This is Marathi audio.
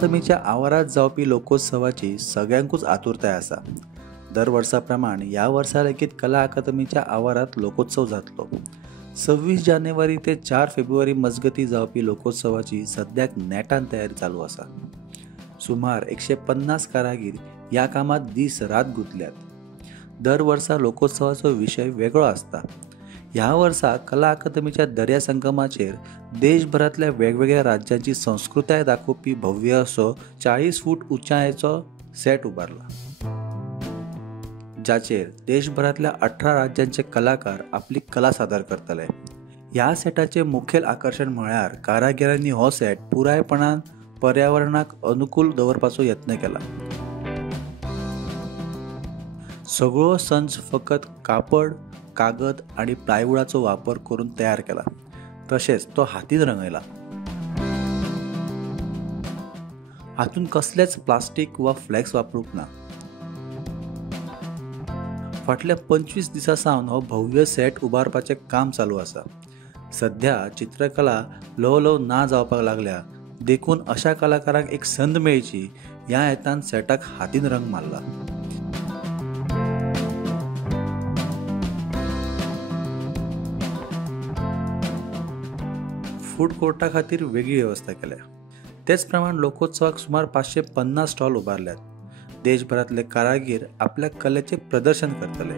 अकादमीच्या आवारात जावपी लोकोत्सवाची सगळ्यांकूच आतुरताय आसा। दर वर्सा प्रमाण या वर्सा लेगीत कला अकादमीच्या आवारात लोकोत्सव जातलो। 26 जानेवारी ते 4 फेब्रुवारी मजगती जावपी लोकोत्सवाची सद्याक नेटान तयारी चालू आसा। सुमार 150 कारागीर या कामात दीस रात गुंतल्यात। दर वर्सा लोकोत्सवाचो विषय वेगळो आसता। ह्या वर्सा कला अकादमीच्या दर्या संगमाचेर देशभरातल्या वेगवेगळ्या राज्यांची संस्कृताय दाखोवपी भव्य असो 40 फूट उंचायेचो सेट उबारला, जाचेर देशभरातल्या 18 राज्यांचे कलाकार आपली कला सादर करतले। ह्या सेटाचे मुखेल आकर्षण म्हळ्यार कारागिरांनी हो सेट पुरायपणान पर्यावरणाक अनुकूल दवरपाचो यत्न केला। सगळो संच फकत कापड, कागद आणि प्लायवुडाचो वापर करून तयार केला, तशेंच तो हातीन रंगयला। हातून कसलेच प्लास्टिक वा फ्लेक्स वापरूंक ना। फाटल्या 25 दिसां सावन हो भव्य सेट उबारपाचें काम चालू आसा। सध्या चित्रकला ल्हव ल्हव ना जावपाक लागल्या, देखून अशा कलाकारांक एक संद मेळची ह्या हेतान सेटाक हातीन रंग मारला। फूड कोर्टा खातीर वेगळी वेवस्था केल्या। तेच प्रमाण लोकोत्सवाक सुमार 550 स्टॉल उबारल्यात। देशभरातले कारागीर आपल्या कलेचे प्रदर्शन करतले।